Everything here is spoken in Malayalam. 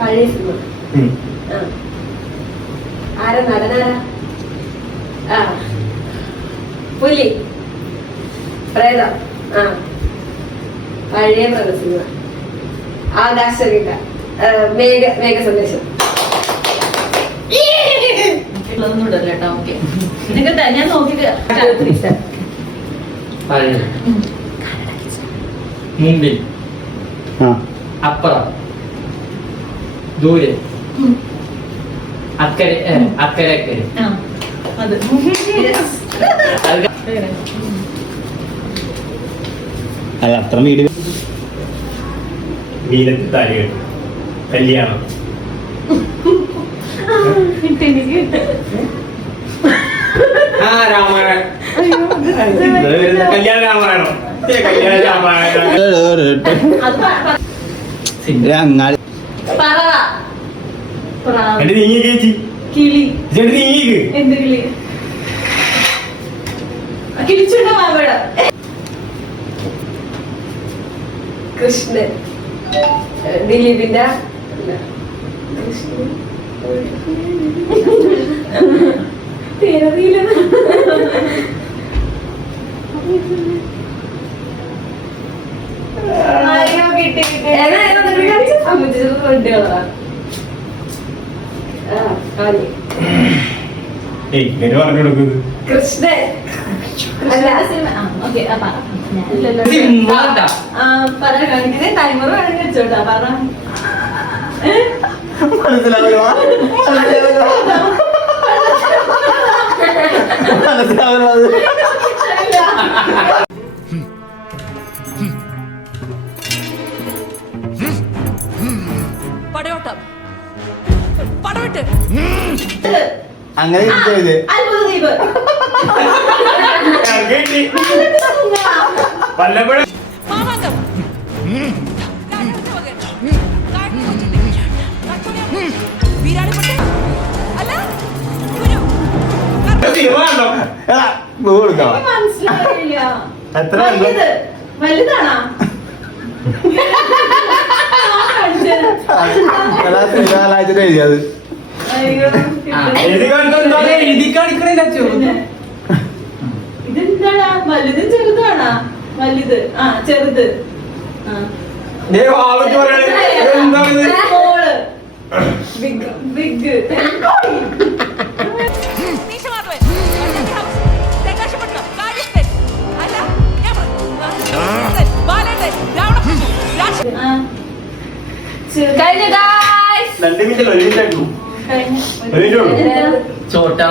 പഴയ സിനിമ. ആരാ നടനാരാ? ആ പുലി പ്രേതം. ആ പഴയ പ്രേത സിനിമ. ആകാശഗംഗ. മേഘ സന്ദേശം. ഞാൻ നോക്കിട്ട് മുമ്പിൽ അപ്പുറം ദൂരെ അക്കരെ അക്കരെ അക്കരെ. അല്ല അത്ര വീട് നീലത്ത് താലികെട്ട് കല്യാണം. രാമായണം. കല്യാണ രാമായണം. കല്യാണ രാമായണം. എന്റെ നീങ്ങി ചേച്ചി കിളി. ചേട്ടൻ നീങ്ങിക്ക്. എന്ത് കിളി? കിളിച്ചുണ്ട മാമ്പഴം. കൃഷ്ണൻ. ദിലീപിന്റെ പേരറിയില്ല. കൃഷ്ണൻ. പറയാൻ കാണിക്കുന്നേ ടൈമർ വേണമെങ്കിൽ വെച്ചോട്ടാ. പറ അങ്ങനെ വല്ലപ്പോഴും മനസ്സിലായില്ല. എത്ര വലുതാണോ? എഴുതിയത് എഴുതി കാണിക്കണില്ല. ഇതെന്താടാ? വലുത് ചെറുതാണാ? വലുത്. ആ ചെറുത്. മോള്. Big big. ചോട്ടാ